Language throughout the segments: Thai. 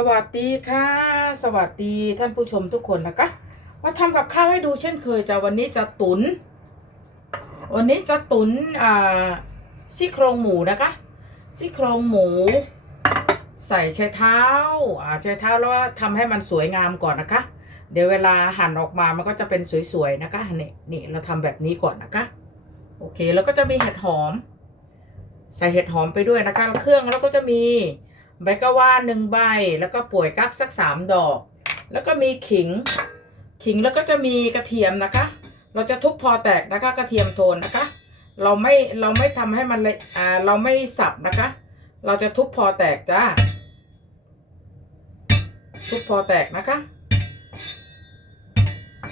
สวัสดีค่ะ สวัสดีท่านผู้ชมทุกคนนะคะมาทำกับข้าวให้ดูเช่นเคยจะวันนี้จะตุน วันนี้จะตุนอ่าซี่โครงหมูนะคะซี่โครงหมู ใส่ใช้เท้าอ่าใช้เท้าแล้วทำให้มันสวยงามก่อนนะคะ เดี๋ยวเวลาหั่นออกมามันก็จะเป็นสวยๆนะคะนี่นี่เราทำแบบนี้ก่อนนะคะ โอเคแล้วก็จะมีเห็ดหอม ใส่เห็ดหอมไปด้วยนะคะ เครื่องแล้วก็จะมี ใบกะว่านหนึ่งใบแล้วก็ป่วยกักสักสามดอก แล้วก็มีขิง ขิงแล้วก็จะมีกระเทียมนะคะ เราจะทุบพอแตกนะคะกระเทียมโทนนะคะ เราไม่เราไม่ทำให้มันเลยอ่าเราไม่สับนะคะ เราจะทุบพอแตกจ้าทุบพอแตกนะคะ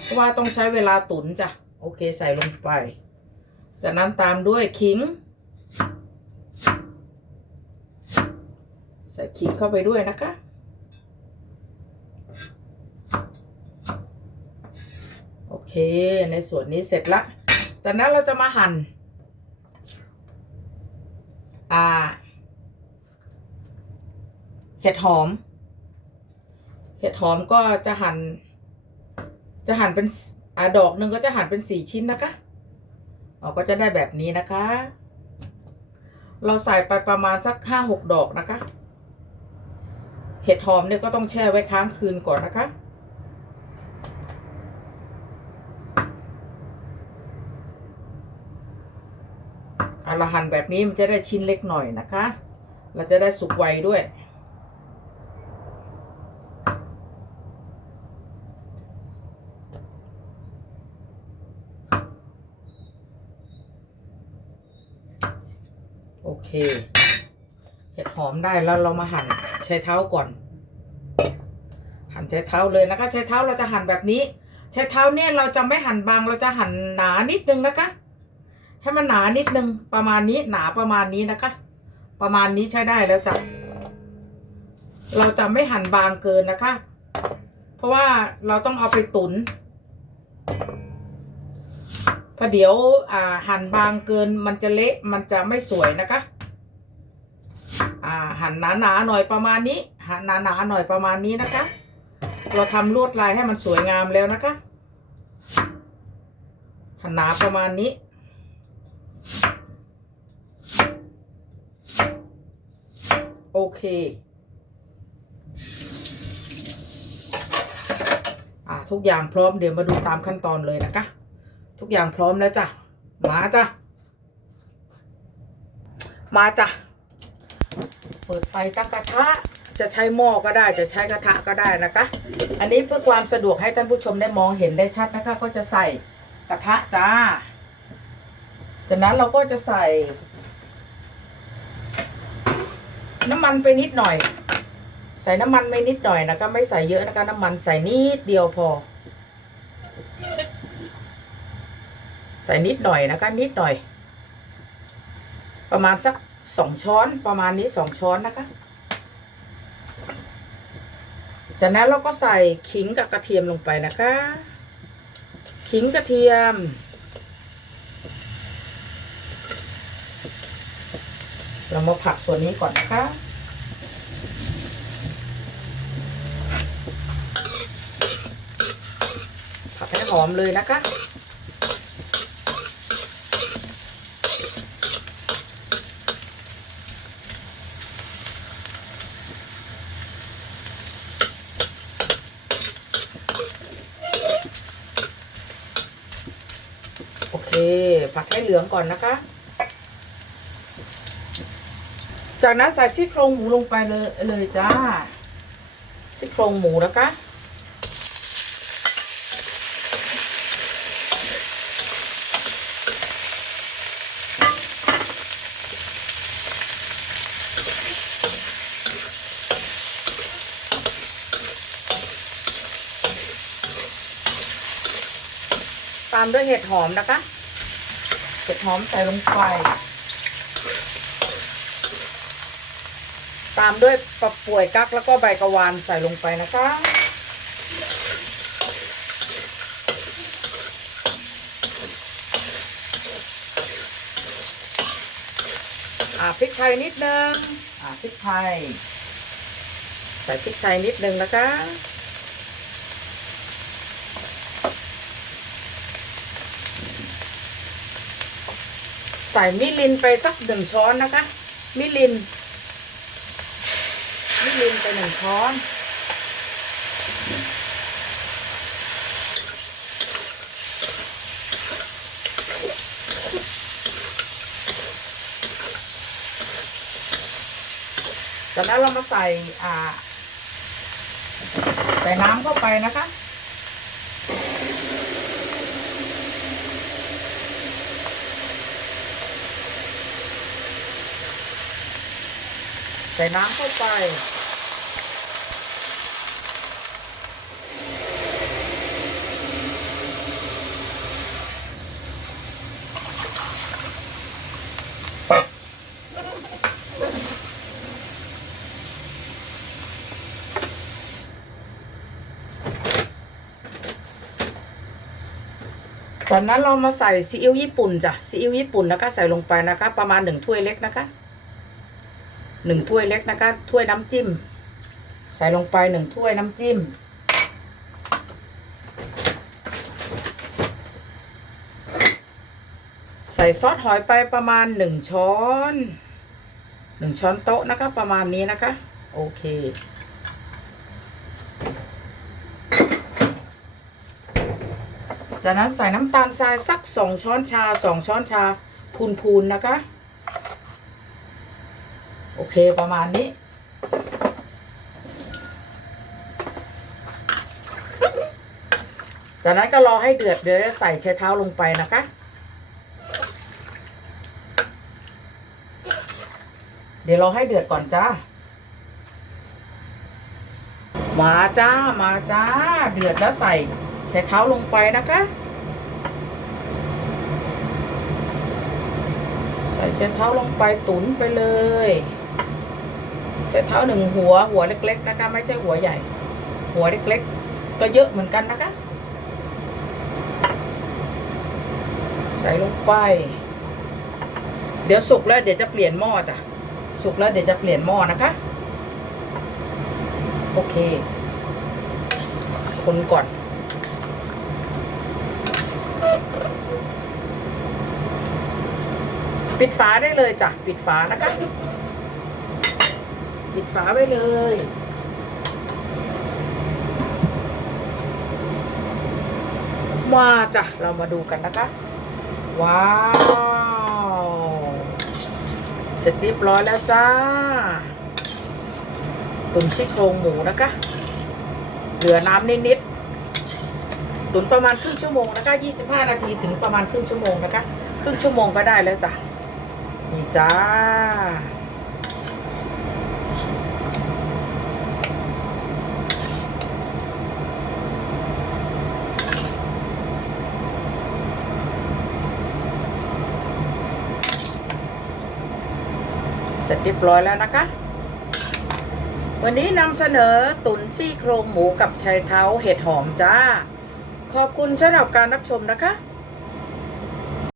เพราะว่าต้องใช้เวลาตุ๋นจ้ะโอเคใส่ลงไป จากนั้นตามด้วยขิง ใส่ขิงเข้าไปด้วยนะคะโอเค ในส่วนนี้เสร็จละจากนั้นเราจะมาหั่นอ่าเห็ดหอม เห็ดหอมก็จะหั่นจะหั่นเป็นอ่าดอกหนึ่งก็จะหั่นเป็นสี่ชิ้นนะคะเราก็จะได้แบบนี้นะคะ เราใส่ไปประมาณสักห้าหกดอกนะคะ เห็ดหอมเนี่ยก็ต้องแช่ไว้ค้างคืนก่อนนะคะอาละหั่นแบบนี้มันจะได้ชิ้นเล็กหน่อยนะคะ เราจะได้สุกไวด้วย โอเค เห็ดหอมได้แล้วเรามาหั่น ใช้เท้าก่อน หั่นใช้เท้าเลยนะคะ ใช้เท้าเราจะหั่นแบบนี้ ใช้เท้าเนี่ยเราจะไม่หั่นบางเราจะหั่นหนานิดนึงนะคะ ให้มันหนานิดนึงประมาณนี้หนาประมาณนี้นะคะ ประมาณนี้ใช้ได้แล้วจ้ะเราจะไม่หั่นบางเกินนะคะ เพราะว่าเราต้องเอาไปตุนพราะเดี๋ยวอ่าหั่นบางเกินมันจะเละมันจะไม่สวยนะคะ อ่าหั่นหนาๆหน่อยประมาณนี้ หั่นหนาๆหน่อยประมาณนี้นะคะ เราทำลวดลายให้มันสวยงามแล้วนะคะ หั่นหนาประมาณนี้โอเค อ่าทุกอย่างพร้อมเดี๋ยวมาดูตามขั้นตอนเลยนะคะ ทุกอย่างพร้อมแล้วจ้ะ มาจ้ะ มาจ้ะ เปิดไฟตั้งกระทะ จะใช้หม้อก็ได้ จะใช้กระทะก็ได้นะคะ อันนี้เพื่อความสะดวกให้ท่านผู้ชมได้มองเห็นได้ชัดนะคะ ก็จะใส่กระทะจ้า จากนั้นเราก็จะใส่ น้ำมันไปนิดหน่อย ใส่น้ำมันไม่นิดหน่อยนะคะ ไม่ใส่เยอะนะคะ น้ำมันใส่นิดเดียวพอ ใส่นิดหน่อยนะคะ นิดหน่อย ประมาณสัก สองช้อนประมาณนี้สองช้อนนะคะ จากนั้นเราก็ใส่ขิงกับกระเทียมลงไปนะคะ ขิงกระเทียม เรามาผัดส่วนนี้ก่อนนะคะผัดให้หอมเลยนะคะ เคผัดให้เหลืองก่อนนะคะ จากนั้นใส่ซี่โครงหมูลงไปเลยเลยจ้าซี่โครงหมูนะคะตามด้วยเห็ดหอมนะคะ เห็ดหอมใส่ลงไป ตามด้วยปลาป่วยกักแล้วก็ใบกะวานใส่ลงไปนะคะ อ่าพริกไทยนิดนึง อ่าพริกไทย ใส่พริกไทยนิดนึงนะคะ ใส่มิลินไปสักหนึ่งช้อนนะคะ มิลิน มิลินไปหนึ่งช้อนจากนั้นเรามาใส่อ่า ใส่น้ำเข้าไปนะคะ ใส่น้ำเข้าไปจากนั้นเรามาใส่ซีอิ๊วญี่ปุ่นจ้ะซีอิ๊วญี่ปุ่นนะคะ ใส่ลงไปนะคะ ประมาณหนึ่งถ้วยเล็กนะคะ หนึ่งถ้วยเล็กนะคะ ถ้วยน้ำจิ้ม ใส่ลงไปหนึ่งถ้วยน้ำจิ้ม ใส่ซอสหอยไปประมาณหนึ่งช้อนหนึ่งช้อนโต๊ะนะคะ ประมาณนี้นะคะ โอเค จากนั้นใส่น้ำตาลทรายสักสองช้อนชาสองช้อนชาพูนๆนะคะ โอเคประมาณนี้ จากนั้นก็รอให้เดือดเดี๋ยวจะใส่ใช้เท้าลงไปนะคะ เดี๋ยวรอให้เดือดก่อนจ้า มาจ้า มาจ้า เดือดแล้วใส่ใช้เท้าลงไปนะคะใส่ใช้เท้าลงไปตุ๋นไปเลย เท้าหนึ่งหัวหัวเล็ก ๆ นะคะ ไม่ใช่หัวใหญ่ หัวเล็ก ๆ ก็เยอะเหมือนกันนะคะ ใส่ลงไป เดี๋ยวสุกแล้วเดี๋ยวจะเปลี่ยนหม้อจ้ะสุกแล้วเดี๋ยวจะเปลี่ยนหม้อนะคะ โอเค คนก่อนปิดฝาได้เลยจ้ะ ปิดฝานะคะ ปิดฝาไว้เลยมาจ้ะเรามาดูกันนะคะ ว้าว เสร็จเรียบร้อยแล้วจ้า ตุ๋นซี่โครงหมูนะคะ เหลือน้ำนิดๆตุ๋นประมาณครึ่งชั่วโมงนะคะ 25 นาทีถึงประมาณครึ่งชั่วโมงนะคะ ครึ่งชั่วโมงก็ได้แล้วจ้ะ นี่จ้า ร็จเรียบร้อยแล้วนะคะ วันนี้นำเสนอตุ๋นซี่โครงหมูกับชายเท้าเห็ดหอมจ้า ขอบคุณสำหรับการรับชมนะคะ